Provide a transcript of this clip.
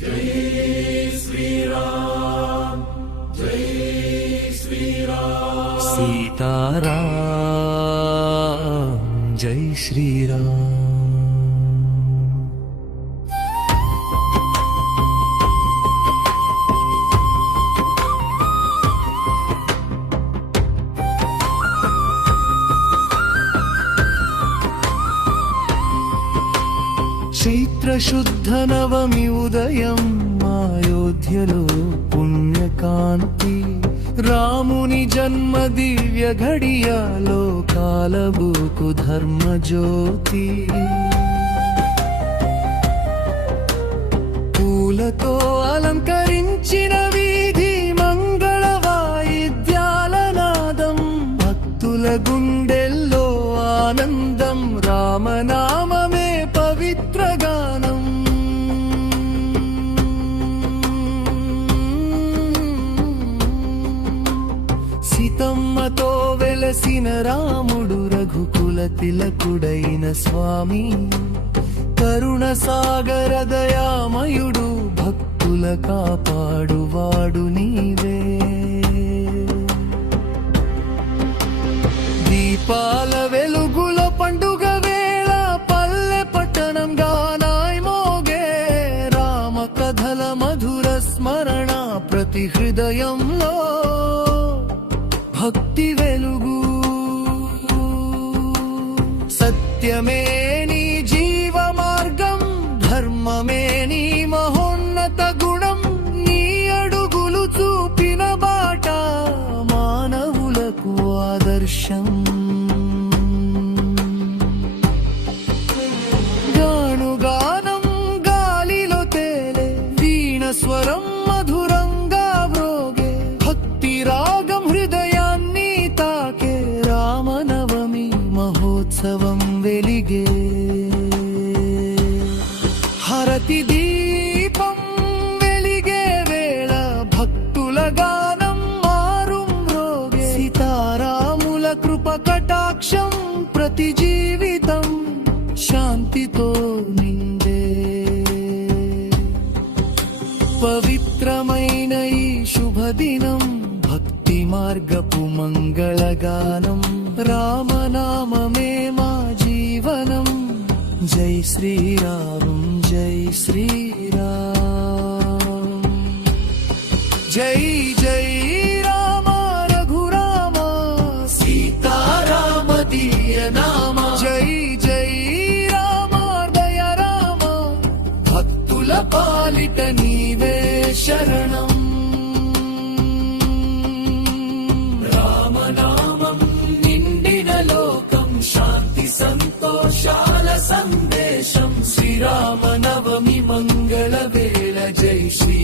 జై శ్రీరామ్ జై శ్రీరామ్ సీతారాం జై శ్రీరామ్. చైత్ర శుద్ధ నవమి ఉదయం అయోధ్యలో పుణ్యకాంతి, రాముని జన్మ దివ్య ఘడియలో కాలబూకు ధర్మజ్యోతి. పూలతో అలంకరించిన వీధి మంగళ వాయిద్యాల నాదం, భక్తుల గుండెల్లో ఆనందం, రామనామమే పవిత్ర గానం. సీతమ్మతో వెలసిన రాముడు రఘుకుల తిలకుడైన స్వామి, కరుణ సాగర దయామయుడు, భక్తుల కాపాడువాడు నీవే. దీపాల వెలుగుల పండుగ వేళ పల్లె పట్టణం గానాయ్ మోగే, రామ కథల మధుర స్మరణ ప్రతి హృదయంలో భక్తి వెలుగు. సత్యమే నీ జీవ మార్గం, ధర్మమే నీ మహోన్నత గుణం, నీ అడుగులు చూపిన బాట మానవులకు ఆదర్శం. గానుగానం గాలిలో తేలే, వీణ స్వరం మధురంగా వ్రోగే, భక్తి రాగం హృదయాన్ని తాకే, రామనవమి మహోత్సవం వెలిగే. హరతి దీపం వెలిగే వేళ భక్తుల గానం మారుం రోగే, సీతారాముల కృప కటాక్షం ప్రతి జీవితం శాంతితో నిండే. పవిత్రమైన ఈ శుభదినం భక్తి మార్గపు మంగళగానం, రామనామమే మా జీవనం. జై శ్రీరామ్ జై శ్రీరామ్ జై జై రామ రఘురామ సీతారామ దివ్య నామ. జై జై రామ దయ రామ, భక్తుల పాలిట నీవే శరణం. రామనామం నిండిన లోకం, శాంతి సంతోషాల సందేశం, శ్రీరామ నవమి మంగళ వేళ. జై శ్రీ